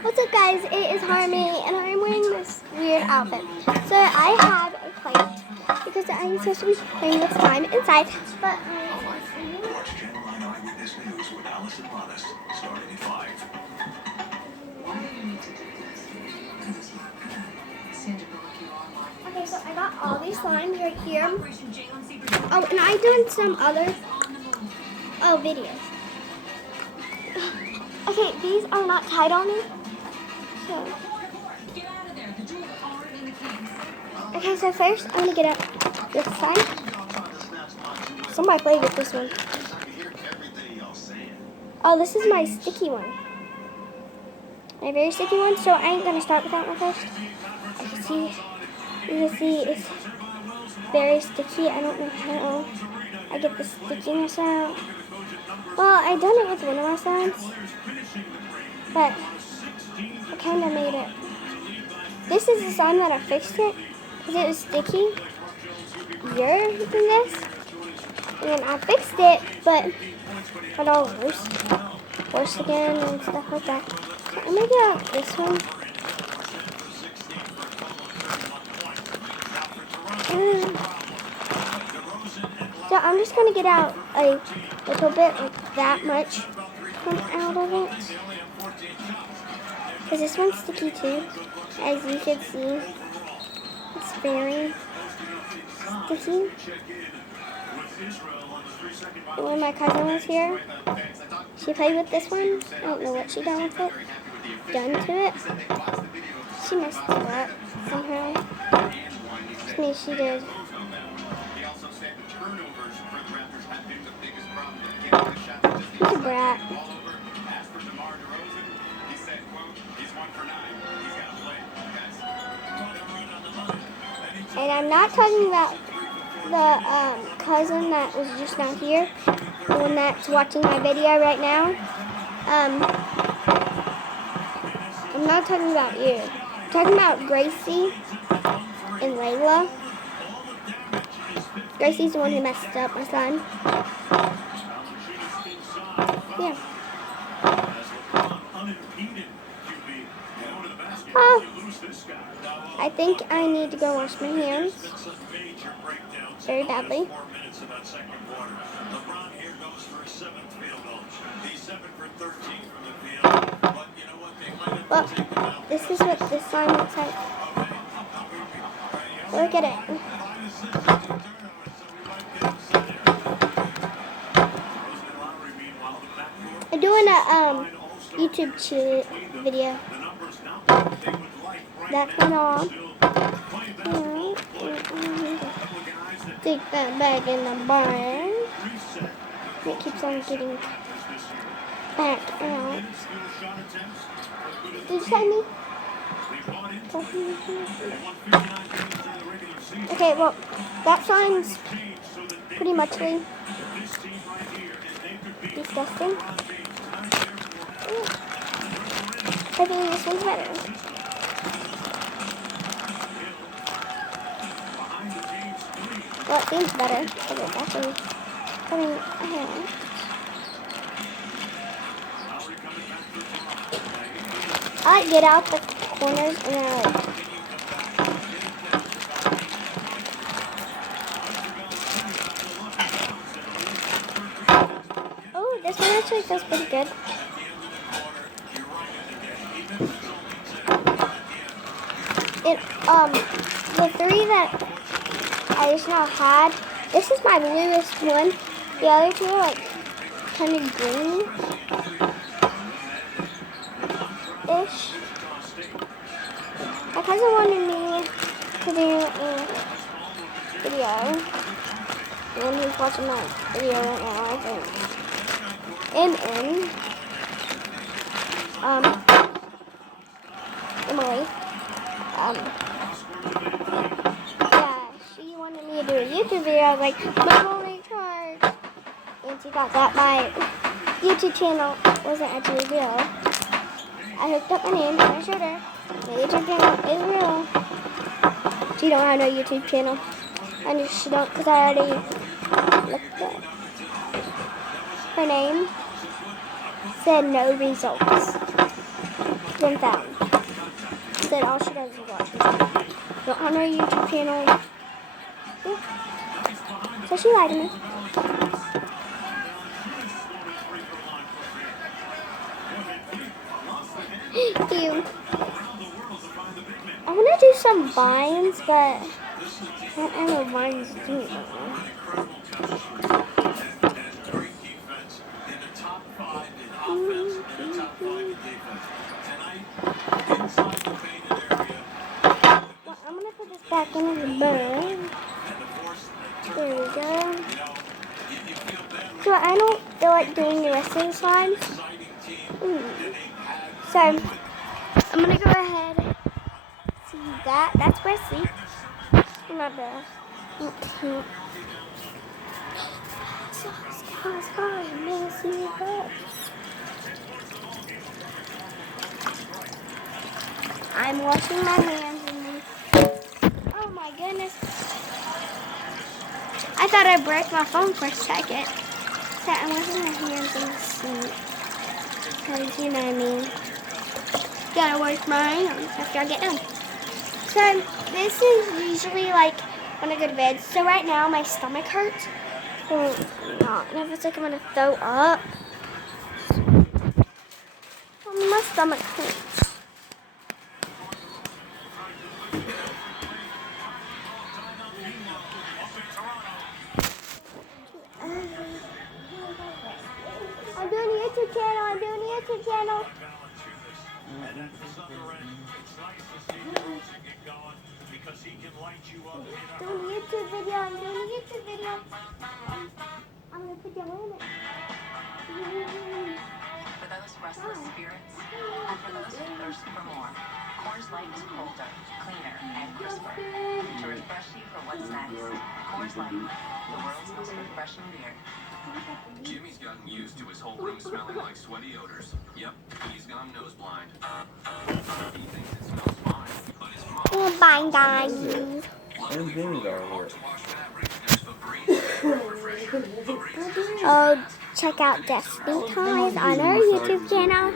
What's up, guys? It is Harmony, and I'm wearing this weird outfit. So I have a plate because I'm supposed to be playing this time inside, but Watch Channel 9 Eyewitness News with Allison Modest, starting at 5. okay. So I got all these slimes right here. Oh, and I'm doing some other videos. Okay, these are not tied on me. So. Okay, so first I'm gonna get out this slime. Somebody played with this one. Oh, this is my sticky one. My very sticky one. So I ain't gonna start with that one first. You can see it's very sticky. I don't know how I get the stickiness out. Well, I done it with one of my slimes, but I kind of made it. This is the slime that I fixed it because it was sticky. Than this, and then I fixed it, but it got all worse again and stuff like that. So I'm gonna get out this one. So I'm just gonna get out a little bit, like that much, out of it, because this one's sticky too, as you can see. It's very sticky. And when my cousin was here, she played with this one. I don't know what she done with it. She messed it up somehow. To me, she did. He's a brat. And I'm not talking about the cousin that was just not here, the one that's watching my video right now. I'm not talking about you. I'm talking about Gracie and Layla. Gracie's the one who messed up my son. Yeah. Oh, I think I need to go wash my hands very badly. Well, this is what this slime looks like. Look at it. I'm doing a YouTube video. That went off. Take that back in the barn. It keeps on getting back out. Did you say me? Okay, well, that slime's pretty much disgusting. I think this one's better. Well, it seems better because it's actually coming ahead. I get out the corners and then oh, this one actually feels pretty good. The three that I just now had, this is my bluest one. The other two are like kind of green-ish. My cousin wanted me to do a video, and he's watching my video right now, I think. Emily. Yeah, she wanted me to do a YouTube video. I was like, my phone ain't charged. And she thought that my YouTube channel wasn't actually real. I hooked up my name and I showed her. My YouTube channel is real. She don't have no YouTube channel. I know she don't because I already looked up. Her name said no results. been found. Said all she does is watch this. Go on her YouTube channel. Yeah. So she lied to me. Ew. I want to do some vines, but I don't know what vines do. Well, I'm going to put this back in the bowl. There we go. So I don't feel like doing the rest of the slime. So I'm going to go ahead and see that. That's Wesley. Not bad. I'm washing my hands in this. Oh my goodness. I thought I broke my phone for a second. So I'm washing my hands in the sink. Because, you know what I mean. Gotta wash my hands after I get done. So this is usually like when I go to bed. So right now my stomach hurts. So and it feels like I'm gonna throw up. My stomach hurts. I'm doing a YouTube channel. I'm doing a YouTube channel. Doing a YouTube video. I'm doing a YouTube video. I'm gonna put you in it. For those restless spirits, and for those who thirst for more, Coors Light is colder, cleaner, and crisper. To refresh you for what's next, Coors Light, the world's most refreshing beer. Jimmy's gotten used to his whole room smelling like sweaty odors. Yep, he's gone nose blind. He thinks it smells fine, but his mom... Bye, guys. And Jimmy's are here. Oh, check out Destiny Toys on our YouTube channel.